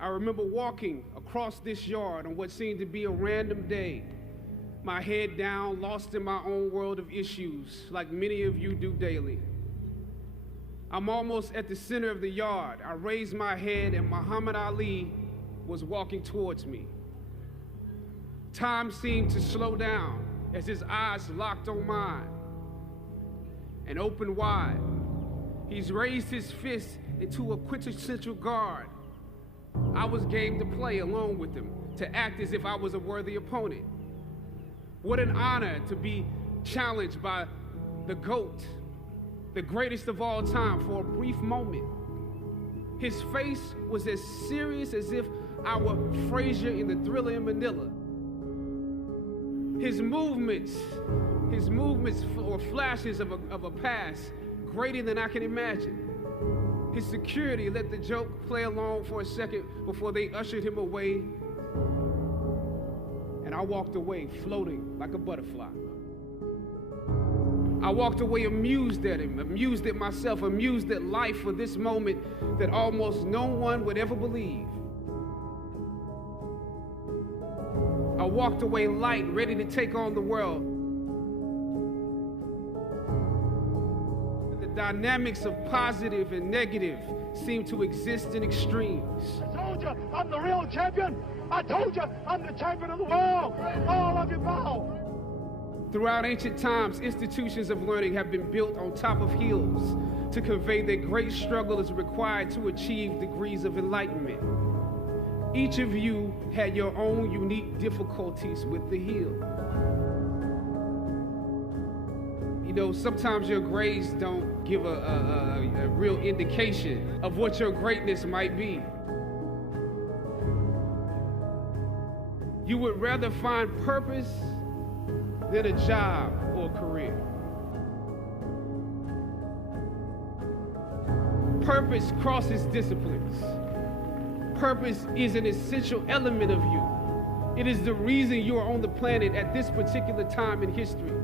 I remember walking across this yard on what seemed to be a random day, my head down, lost in my own world of issues, like many of you do daily. I'm almost at the center of the yard. I raised my head and Muhammad Ali was walking towards me. Time seemed to slow down as his eyes locked on mine and opened wide. He's raised his fist into a quintessential guard. I was game to play along with him, to act as if I was a worthy opponent. What an honor to be challenged by the GOAT, the greatest of all time, for a brief moment. His face was as serious as if I were Frazier in the Thriller in Manila. His movements were flashes of a past greater than I can imagine. His security let the joke play along for a second before they ushered him away. And I walked away floating like a butterfly. I walked away amused at him, amused at myself, amused at life for this moment that almost no one would ever believe. I walked away light, ready to take on the world. The dynamics of positive and negative seem to exist in extremes. I told you, I'm the real champion. I told you, I'm the champion of the world. All of you bow. Throughout ancient times, institutions of learning have been built on top of hills to convey that great struggle is required to achieve degrees of enlightenment. Each of you had your own unique difficulties with the hill. You know, sometimes your grades don't give a real indication of what your greatness might be. You would rather find purpose than a job or a career. Purpose crosses disciplines. Purpose is an essential element of you. It is the reason you are on the planet at this particular time in history.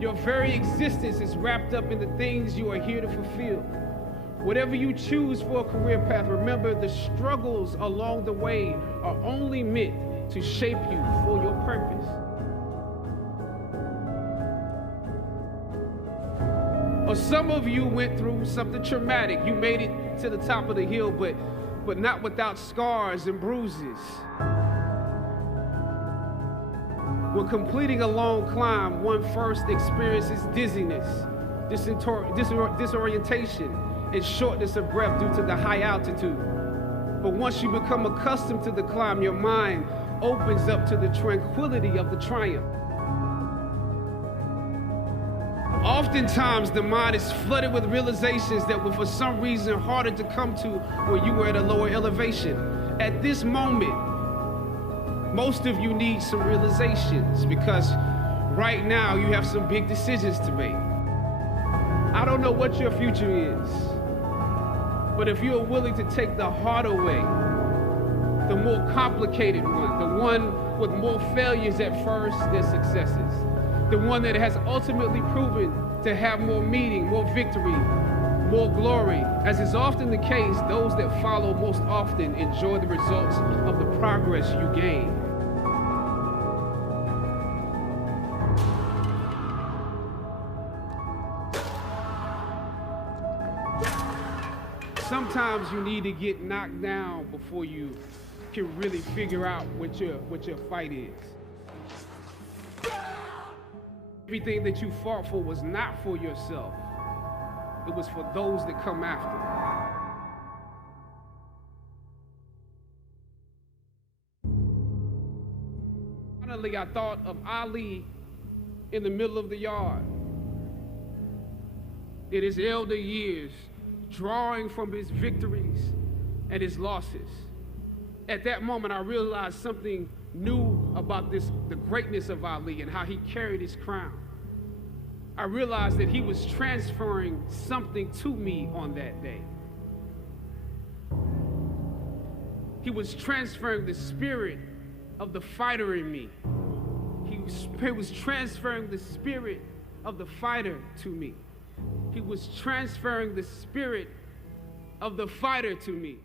Your very existence is wrapped up in the things you are here to fulfill. Whatever you choose for a career path, remember the struggles along the way are only meant to shape you for your purpose. Or some of you went through something traumatic. You made it to the top of the hill, but not without scars and bruises. When completing a long climb, one first experiences dizziness, disorientation, and shortness of breath due to the high altitude. But once you become accustomed to the climb, your mind opens up to the tranquility of the triumph. Oftentimes, the mind is flooded with realizations that were for some reason harder to come to when you were at a lower elevation. At this moment, most of you need some realizations because right now you have some big decisions to make. I don't know what your future is, but if you are willing to take the harder way, the more complicated one, the one with more failures at first than successes, the one that has ultimately proven to have more meaning, more victory, more glory. As is often the case, those that follow most often enjoy the results of the progress you gain. Sometimes you need to get knocked down before you can really figure out what your fight is. Everything that you fought for was not for yourself. It was for those that come after. Finally, I thought of Ali in the middle of the yard. In his elder years, drawing from his victories and his losses. At that moment, I realized something new about the greatness of Ali and how he carried his crown. I realized that he was transferring something to me on that day. He was transferring the spirit of the fighter in me. He was transferring the spirit of the fighter to me. He was transferring the spirit of the fighter to me.